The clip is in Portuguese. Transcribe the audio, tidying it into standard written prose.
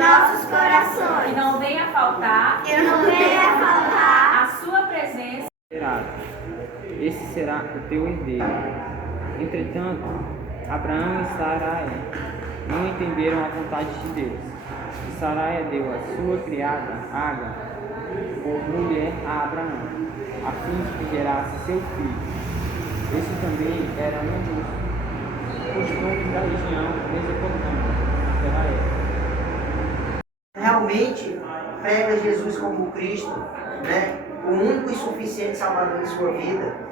nossos corações. Que não venha faltar A a sua presença. Esse será o teu herdeiro. Entretanto, Abraão e Sarai não entenderam a vontade de Deus. E Sarai deu a sua criada, Agar, por mulher a Abraão, a fim de que gerasse seu filho. Esse também era um dos costumes da região mesopotâmica naquela época. Realmente prega Jesus como Cristo, né? O único e suficiente Salvador de sua vida.